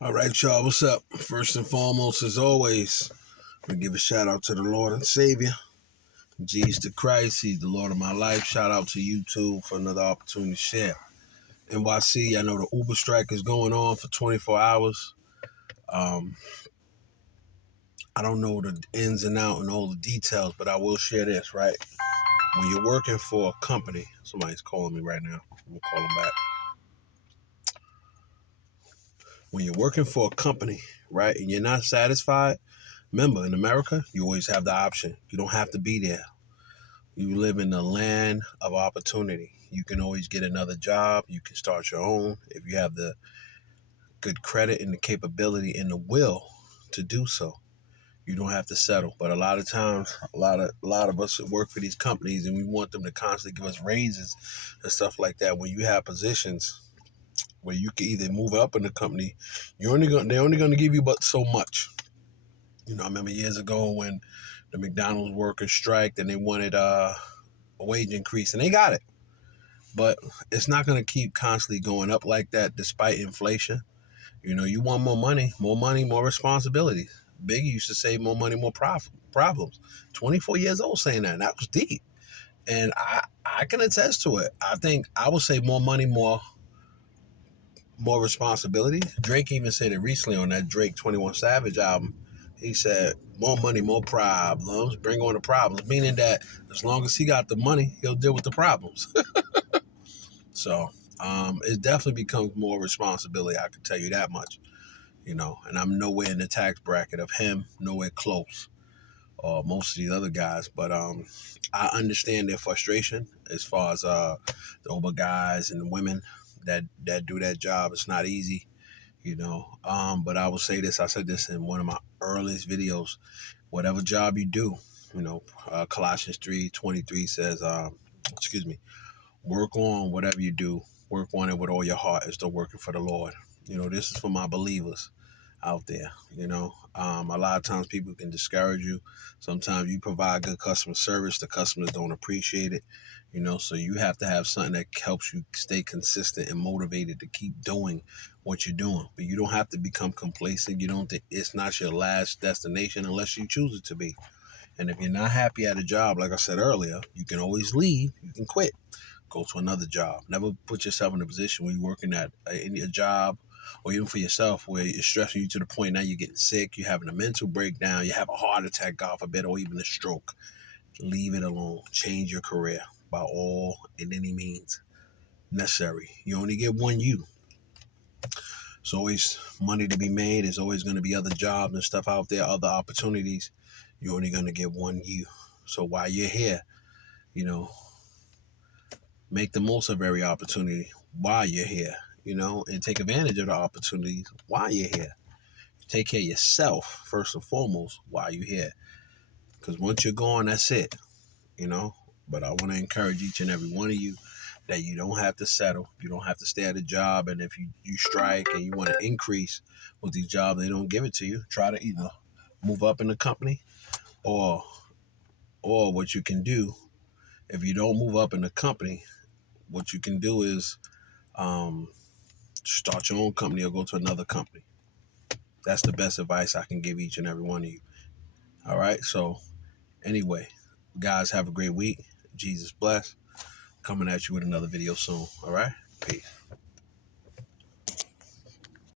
All right, y'all, what's up? First and foremost, as always, we give a shout out to the Lord and Savior, Jesus the Christ. He's the Lord of my life. Shout out to you too for another opportunity to share. NYC, I know the Uber strike is going on for 24 hours. I don't know the ins and out and all the details, but I will share this, right? When you're working for a company, somebody's calling me right now. I'm going to call them back. When you're working for a company, right, and you're not satisfied, remember, in America, you always have the option. You don't have to be there. You live in the land of opportunity. You can always get another job. You can start your own if you have the good credit and the capability and the will to do so. You don't have to settle. But a lot of times, a lot of us work for these companies and we want them to constantly give us raises and stuff like that. When you have positions where you can either move up in the company, they're only going to give you but so much. You know, I remember years ago when the McDonald's workers striked and they wanted a wage increase, and they got it. But it's not going to keep constantly going up like that despite inflation. You know, you want more money, more responsibilities. Biggie used to say more money, more problems. 24 years old saying that. And that was deep. And I can attest to it. I think I would say more money, more responsibility. Drake even said it recently on that Drake 21 Savage album. He said, more money, more problems. Bring on the problems. Meaning that as long as he got the money, he'll deal with the problems. So it definitely becomes more responsibility. I can tell you that much, you know. And I'm nowhere in the tax bracket of him, nowhere close, or most of these other guys. But I understand their frustration as far as the Uber guys and the women that do that job. It's not easy, you know. But I will say this. I said this in one of my earliest videos. Whatever job you do, you know, Colossians 3:23 says, excuse me, work on whatever you do. Work on it with all your heart as though working for the Lord. You know, this is for my believers out there. You know, a lot of times people can discourage you. Sometimes you provide good customer service, the customers don't appreciate it. You know, so you have to have something that helps you stay consistent and motivated to keep doing what you're doing. But you don't have to become complacent. You don't. It's not your last destination unless you choose it to be. And if you're not happy at a job, like I said earlier, you can always leave. You can quit. Go to another job. Never put yourself in a position where you're working at a job or even for yourself where it's stressing you to the point now you're getting sick, you're having a mental breakdown, you have a heart attack, God forbid, or even a stroke. Leave it alone. Change your career by all and any means necessary. You only get one you. There's always money to be made. There's always going to be other jobs and stuff out there, other opportunities. You're only going to get one you. So while you're here, you know, make the most of every opportunity while you're here, you know, and take advantage of the opportunities while you're here. Take care of yourself first and foremost while you're here. Because once you're gone, that's it, you know. But I want to encourage each and every one of you that you don't have to settle. You don't have to stay at a job. And if you strike and you want to increase with these jobs, they don't give it to you. Try to either move up in the company or what you can do, if you don't move up in the company, what you can do is start your own company or go to another company. That's the best advice I can give each and every one of you. All right. So anyway, guys, have a great week. Jesus bless. Coming at you with another video soon. All right. Peace.